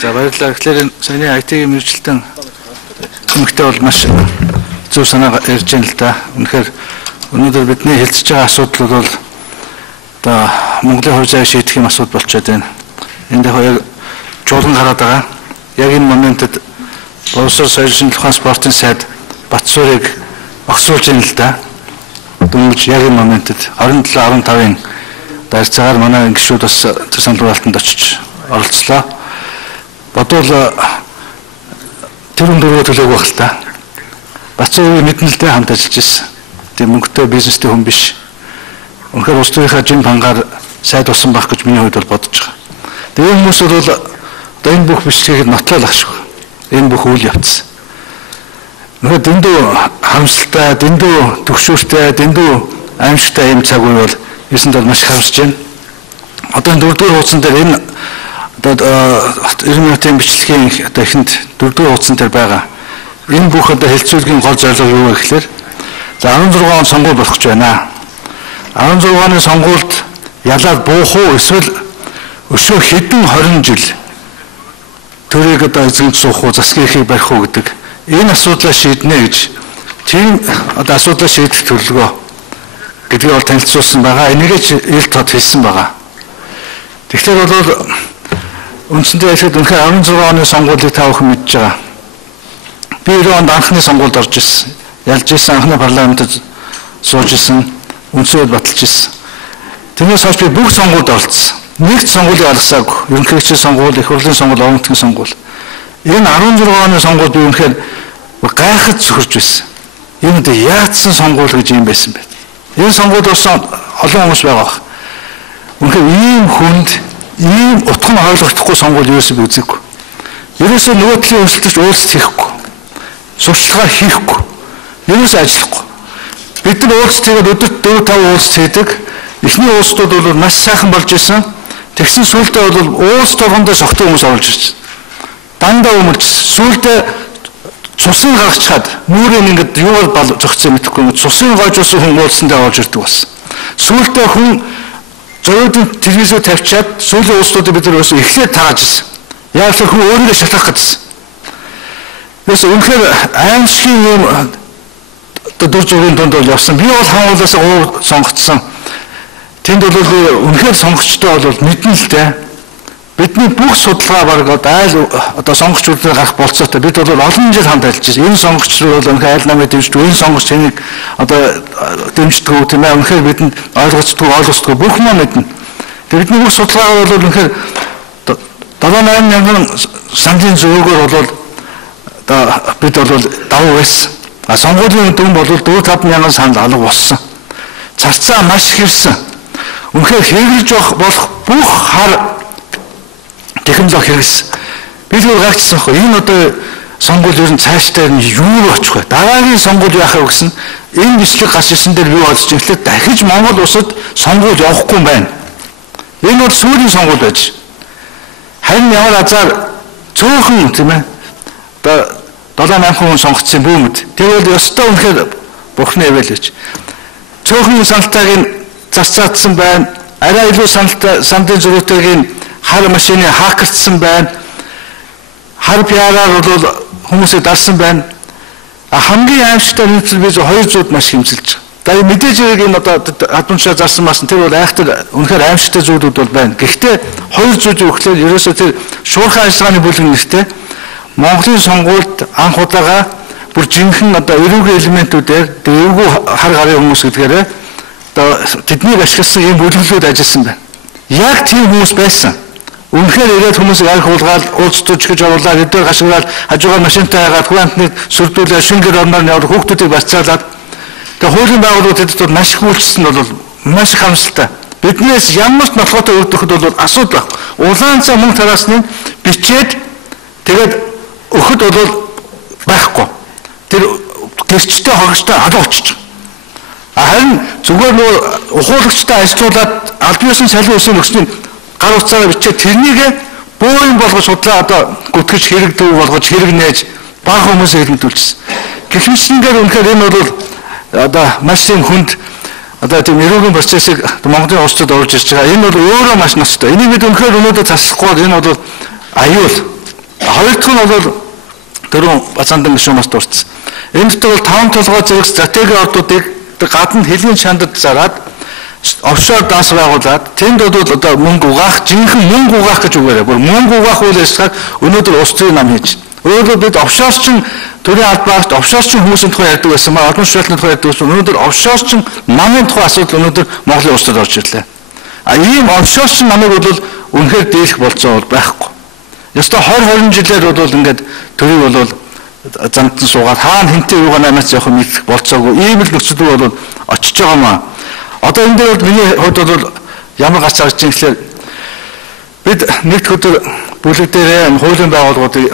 За баярлалаа. Тэгэхээр саяны IT-ийн мэргэжилтэн хүмүүстээ бол маш зөв санаа ярьж байна л да. Үнэхээр өнөөдөр бидний хэлцэж байгаа асуудал бол одоо Монголын хувьд шийдэх юм асуудал болчиход байна. Энд яг жуулан хараад байгаа. Яг энэ моментэд Боловсрол соёлын шинжилгээ ухаан спортын сайд Батсуурыг огсуулж байна л да. Дөнгөж яг энэ моментэд 27-15-ын байрцаагаар манай гишүүд бас саналуулалтанд очиж оролцлоо. Бодвол тэр өндөрөө төлөөг байх л та. Батсуурыг мэднэлтэй хамт ажиллаж ирсэн. Тийм мөнгөтэй бизнестэй хүн биш. Өнөхөр улс төрийнхаа жин бангаар сайд болсон байх гэж миний хувьд бол бодож байгаа. Тэгээ хүмүүс бол одоо энэ бүх бичлэгийг нотлол ахшгүй. Энэ бүх үйл явц. Нөгөө дэндүү хамсалтай, дэндүү төгшөөртэй, дэндүү аимшигтай юм цаг үе бол ерөөсөнд бол маш хамсаж байна. Одоо энэ дөрөвдүгээр хуудсан дээр энэ одоо 90 минутын бичлэгийн одоо ихэнд дөрөвдүгээр хуудсан дээр байгаа. Энэ бүх одоо хэлцүүлгийн гол зорилго юу вэ гэхээр за 16 он сонгуул болох гэж байна. 16 оны сонгуульд ялаад буух уу эсвэл өшөө хэдэн 20 жил төрийг одоо эзэмж суух уу, засгийн эрхийг барих уу гэдэг энэ асуудлаа шийднэ гэж тийм одоо асуудлаа шийдэх төлөвлөгөө гэдгийг бол танилцуулсан байгаа. Энийгээ ч ил тод хэлсэн байгаа. Тэгэхээр бол үндсэндээ хэлэхэд үнэхээр 16 оны сонгуулийг та бүхэн мэдж байгаа. Би 90 онд анхны сонгуульд орж ирсэн. Ялж ирсэн анхны парламентод сууж ирсэн. Үндсээр баталж ирсэн. Тэрнээс хойш би бүх сонгуульд оролцсон. Нэгт сонгуулийг алгасаагүй. Ерөнхийлөгчийн сонгуул, их хурлын сонгуул, овон нутгийн сонгуул. Энэ 16 оны сонгуульд би үнэхээр гайхаж зөвхөрж байсан. Энэ одоо яатсан сонгуул гэж юм байсан бэ? Энэ сонгуульд орсон олон хүмүүс байгаа бах. Үнэхээр ийм хүнд, ийм утга нь ойлгогдохгүй сонгуул ерөөсөө би үзээгүй. Ерөөсөө нөгөө талын өрсөлдөж уулзалт хийхгүй. Сурталчилгаа хийхгүй. Ерөөсөө ажиллахгүй. Бид нар уулзалт хийгээд өдөрт 4-5 уулзалт хийдэг. Эхний уулзалтууд бол маш сайхан болж исэн. Тэгсэн сүүлдээ бол уулзалт болгондоо согтуу хүмүүс оруулж ирсэн. Дандаа өмөрч сүүлдээ цусын гаргачаад нүрийн ингээд юугаар зогцсон мэдэхгүй цусын гойжуулсан хүн уулзсандаа оруулж ирдэг бас. Сүүлдээ хүн зөөлөн телевизээр тавьчаад сүүлийн уулзалтуудыг бид нар өсөө эхлээд тааж ирсэн. Яг л хүн өөрийгөө шатах гэсэн. Тэс үнэхээр аимшигын юм дүр зургийн донд бол явсан. Би бол хангуулаасаа гоо сонгогдсон. Тэнд бол үнэхээр сонгогчтой бол мэднэ л дээ. Бидний бүх судалгаа баг одоо сонгогчдод гарах болцоотой. Бид бол олон жил хамт ажиллаж байна. Энэ сонгогч бол үнэхээр айл намайг дэмждэг. Энэ сонгогч энийг одоо дэмждэг тийм ээ. Үнэхээр бидэнд ойлгоцдог бүх юм мэднэ. Тэгээд бидний бүх судалгаа бол үнэхээр 7-8 мянган сангийн зөвөөгөр бол одоо бид бол давуу байсан. А сонгуулийн дүн бол 4-5 мянган санал алга болсон. Царцаа маш хэрсэн. Үнэхээр хэрэглэж болох бүх хар технологи хэрэгсэн. Би зүгээр гайхчихсан байхгүй. Энэ одоо сонгуул ер нь цаашдаа юу очих вэ? Дараагийн сонгуул яах вэ гэсэн энэ бичлэг гарч ирсэн дээр би бодож эхлээд дахиж Монгол улсад сонгуул явахгүй юм байна. Энэ бол сүүлийн сонгуул байж. Харин ямар азар цөөхөн тийм ээ. Одоо 7-8 хүн сонгогдсон бүүмэд. Тэгвэл ёстой үнэхээр бурхны эвэл гэж. Цөөхөн саналтайг зарцаадсан байна. Арай илүү сандын зөрүүтэйг хар машины хакердсан байна. Хар пиараар бол хүмүүсээ дарсан байна. Хамгийн аимшигтай нөхцөл бий 200-д маш хэмцэлж байгаа. Мэдээж яг энэ одоо хадмуншаа зарсан мас тэр бол айхтар үнэхээр аимшигтай зүйлүүд бол байна. Гэхдээ 200 өгөхлөөр ерөөсөө тэр шуурхай ажиллагааны бүлэг нэртэй Монголын сонгуульд анх удаага бүр жинхэнэ одоо эрүүгийн элементүүдээр эвгүй хар гарын хүмүүс гэдгээрээ одоо тэднийг ашигласан ийм бүлэглүүд ажилласан байна. Яг тийм хүмүүс байсан. Үнэхээр ирээд хүмүүсийг арх уулгаал, уулзтууч гэж оруулаад, эдгээр гашгираад, хажуугаар машинтай хагаад, хүүхэнтнийг сүрдүүлээд, шүнгэр орноор нь яваад хүүхдүүдийг барьцаалаад. Тэгээ хуулийн байгууллагууд тэдэд маш их үйлчлсэн бол маш их хамсалтай. Биднээс ямар ч нотгоотой өгдөхөд бол асуудал байхгүй. Улаан цаа мөнгө тарасныг бичээд тэгээд өгөхөд бол байхгүй. Тэр гэрчтэй хогчтой алга очиж. Харин зүгээр нөө ухуулагчтай ажилуулад аль биесийн салхи өссөн өгснөний гар утсаараа бичээд тэрнийг бөөн болгож судлаа одоо гүтгэж хэрэгдэв болгож хэрэг нээж бага хүмүүсээ хэлмдүүлчихсэн. Гэхмэчнээр үнэхээр энэ бол одоо маш их хүнд одоо тийм эрүүгийн процессыг Монголын улсад оруулж ирж байгаа. Энэ бол өөрөө маш ноцтой. Энийг бид үнэхээр өнөөдөр засахгүй энэ бол аюул хоёр дахь нь бол дөрөв бацаандан гишүүнээс дурдсан. Энэ дэвтэр бол 5 толгой зэрэг стратеги ордуудыг гадна хэлийн шандад зараад офшор данс байгуулад тэнд бол одоо мөнгө угаах, жинхэнэ мөнгө угаах гэж үгээрээ. Бүр мөнгө угаах үйл ажиллагааг өнөөдөр улс төрийн нам хийж. Өөрөөр бид офшорчин төрийн албаагт офшорчин хүмүүсийн тухай ярьдаг байсан ба олон шүлтний тухай ярьдаг байсан. Өнөөдөр офшорчин намын тухай асуудал өнөөдөр Монголын улс төрөд орж ирлээ. Ийм офшорчин намыг бол үнэхээр дийлэх болцоо байхгүй. Ёстой 20 жилээр бол ингээд төрийг бол замтан суугаад хаана хинтээ юугаа намаас явах мэдэх болцоогүй. Ийм л нөхцөл бол очиж байгаа маа. Одоо энэ дээр бол миний хувьд бол ямар гарч байгаа юм гэхээр бид нэгд өдөр бүлэг дээр хуулийн байгууллагуудыг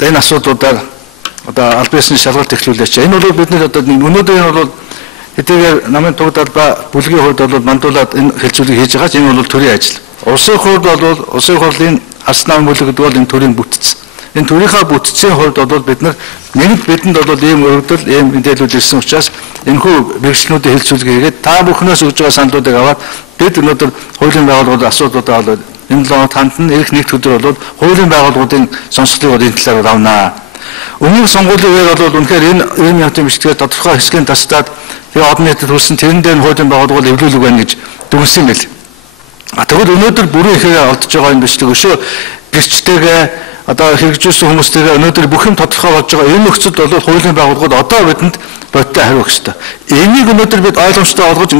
энэ асуудлуудаар одоо аль биесний шалгалт эхлүүлээч. Энэ бол бидний одоо өнөөдөр энэ бол хэдийгээр намын туг талбай бүлгийн хувьд бол мандуулаад энэ хэлцүүлгийг хийж байгаа ч энэ бол төрийн ажил. Улсын хувьд бол улсын хурлын арс намын бүлэг гэдэг бол энэ төрийн бүтц. Энэ төрийнхаа бүтцийн хувьд бол бид нар бидэнд бол ийм өргөдөл, ийм мэдээлэл ирсэн учраас энэхүү мэргэжлүүдийн хэлцүүлгийг хийгээд та бүхнээс өгж байгаа саналуудыг аваад бид өнөөдөр хуулийн байгууллагуудын асуудлуудаа бол энэ 7 хоногт хандна. Ирэх нэгд өдөр бол хуулийн байгууллагуудын сонсголтыг энэ талаар авнаа. Өмнөх сонгуулийн үеэр бол үнэхээр энэ минутын бичгээр тодорхой хэсгийн тастаад тэгээ олон нийтэд хүрсэн тэрэн дээр хуулийн байгууллагууд эвлүүлэг байна гэж дүгнсэн мэл. Тэгвэл өнөөдөр бүрэн ихээр олдож байгаа юм биш үү? Өшөө гэрчтэйгээ одоо хэрэгжүүлсэн хүмүүстэйгээ өнөөдөр бүх юм тодорхой болж байгаа. Энэ нөхцөлд бол хуулийн байгууллагууд одоо бидэнд бодтой хариу өгч та. Энийг өнөөдөр бид ойлгомжтой олгож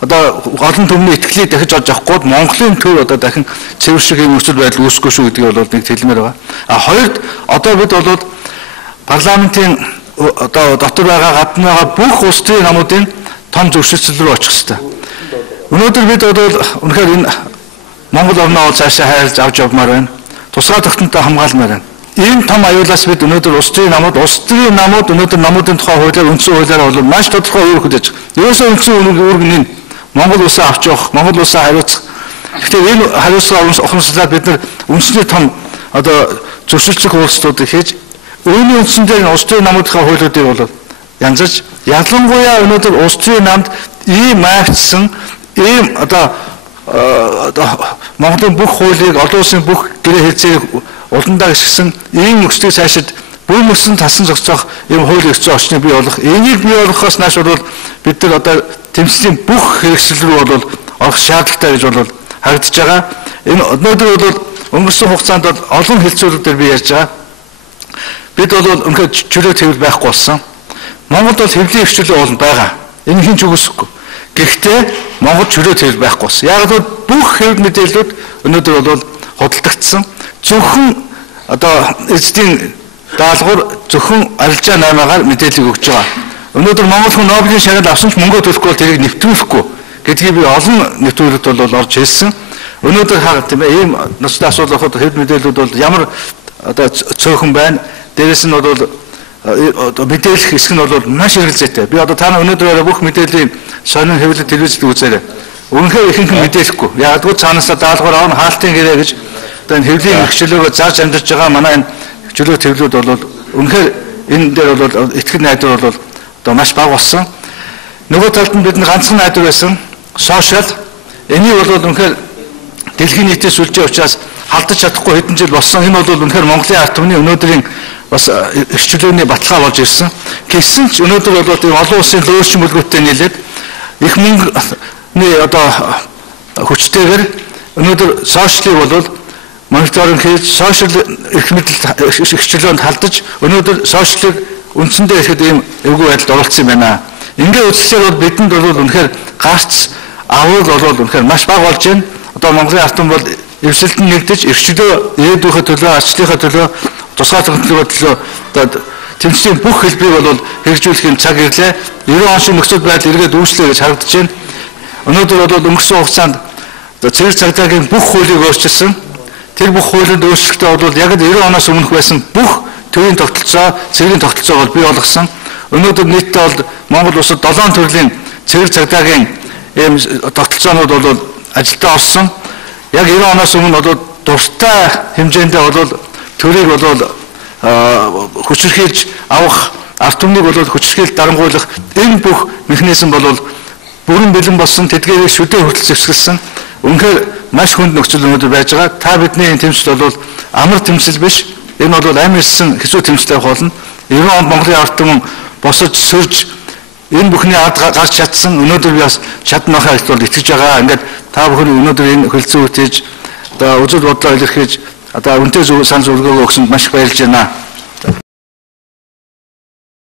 одоо олон түмний итгэлийг дахиж олж авахгүй Монголын төв одоо дахин цэвэр шиг юм нөхцөл байдал үүсэхгүй шүү гэдгийг бол нэг хэлмээр байгаа. Хоёрд одоо бид бол парламентын одоо дотор байгаа гадна байгаа бүх улс төрийн намуудын том зөвшөөрлөл рүү очих хэрэгтэй. Өнөөдөр бид бол үнэхээр энэ Монгол орноо цаашаа хайрлаж авч явмаар байна. Тусгай тогтнолтой хамгаалмаар байна. Ийм том аюулаас бид өнөөдөр улс төрийн намууд өнөөдөр намуудын тухай хуулиар үндсэн хуулиар бол маш тодорхой үүрэг хүлээж байгаа. Ерөөсөө үндсэн үүрэг нь Монгол улсаа авч явах, Монгол улсаа хариуцах. Тэгэхээр энэ хариуцлага ухамсарлаад бид нар үндэсний том одоо зөвшөөрлөх уулзалтуудыг хийж өөрийн үндсэн дээр улс төрийн намуудынхаа хуулиудыг бол янзарч ялангуяа өнөөдөр улс төрийн намд ийм маягдсан ийм одоо Монголын бүх хуулийг олон улсын бүх гэрээ хэлцээг уландаа гисгсэн ийм нөхцөлийг цаашид бүр мөсөн тасан зохицох ийм хуулийн эрх зүйн орчныг бий болгох. Энийг бий болгохоос нааш бол бид нар одоо тэмцлийн бүх хэрэгсэл рүү бол орох шаардлагатай гэж бол харагдаж байгаа. Энэ өнөөдөр бол өнгөрсөн хугацаанд бол олон хэлцүүлэгдээр би ярьж байгаа. Бид бол өнөхөд чөлөө төвл байхгүй болсон. Монголд бол хэвлэлийн эрхчлөө бол байгаа. Энэ хин ч үгүйсэхгүй. Гэхдээ Монгол чөлөө төвл байхгүй болсон. Яг л бүх хэвлэл мэдээллүүд өнөөдөр бол худалдагдсан. Зөвхөн одоо эзэдийн даалгавар зөвхөн арилжаа наймаагаар мэдээлэл өгч байгаа. Өнөөдөр Монгол хүн Нобелийн шагнал авсан ч мөнгө төлөхгүй бол тэрийг нэвтрүүлэхгүй гэдгийг би олон нэвтрүүлэгт бол орж хэлсэн. Өнөөдөр хаа тийм ээ ийм нөхцөлийн асуудал хот хэвлэл мэдээллүүд бол ямар одоо цөөхөн байна. Дээрээс нь бол мэдээлэх хэсэг нь бол маш хэрэгцээтэй. Би одоо та өнөөдөр бүх мэдээллийн сонин хэвлэл телевизэд үзээрэй. Үнэхээр ихэнх нь мэдээлэхгүй. Яг л цаанаасаа даалгавар авах хаалтын гэрээ гэж одоо хэвлэлийн хэрэгчлөөгөө зааж амьдарч байгаа манай энэ чөлөө төвлүүд бол үнэхээр энэ дээр бол итгэл найдвар бол одоо маш бага болсон. Нөгөө талд нь бидний ганцхан найдвар байсан сошиал. Энийг бол үнэхээр дэлхийн нийтээс үлжээ учраас халдаж чадахгүй хэдэн жил болсон. Энэ бол үнэхээр Монголын ард түмний өнөөдрийн бас эрхчлөөний баталгаа болж ирсэн. Гэсэн ч өнөөдөр бол тийм олон улсын лөөсчин бүлгүүттэй нийлээд их мөнгөний одоо хүчтэйгээр өнөөдөр сошиалыг бол мониторинг хийж сошиал эрх мэдэл эрхчлөөнд халдаж өнөөдөр сошиалыг үндсэндээ ихэд ийм эвгүй байдалд оролцсон юм байна. Ингээ үзэлээр бол бидэнд бол үнэхээр гарц авал бол үнэхээр маш бага болж байна. Одоо Монголын ард түмэн бол эвсэлтэн нэгдэж эрхчлөө ирээдүйнхээ төлөө, арчлынхаа төлөө, тусгай тогтнолын төлөө одоо тэмцлийн бүх хэлбэрийг бол хэрэгжүүлэхийн цаг ирлээ. 90 он шиг нөхцөл байдал эргээд үүслэе гэж харагдаж байна. Өнөөдөр бол өнгөрсөн хугацаанд цэвэр цагдаагийн бүх хуулийг өөрчилсөн. Тэр бүх хуулиуд өөрчлөлтөө бол яг л 90 оноос өмнөх байсан бүх төвийн тогтолцоо, цэврийн тогтолцоо бол бий болгосон. Өнөөдөр нийтдээ бол Монгол улсад 7 төрлийн цэвэр цагдаагийн ийм тогтолцоонууд бол ажилдаа орсон. Яг 90 оноос өмнө бол дуртай хэмжээндээ бол төрийг бол хүчирхийлж авах, ард түмнийг бол хүчирхийлж дарангуйлах энэ бүх механизм бол бүрэн бэлэн болсон, тэдгээрийг шүдээ хүртэл зэвсгэлсэн. Үнэхээр маш хүнд нөхцөл өнөөдөр байж байгаа. Та бидний энэ тэмцэл бол амар тэмцэл биш. Энэ бол амар өрссөн хэцүү тэмцэл болно. 90 онд Монголын ард түмэн босож сөрж энэ бүхний ард гарч чадсан. Өнөөдөр би бас чадна байхад бол итгэж байгаа. Ингээд та бүхэн өнөөдөр энэ хэлцүү үтээж одоо үзэл бодлоо илэрхийлж одоо үнтэй зөв санал зөвлөгөөгөө өгсөнд маш их баярлж байна.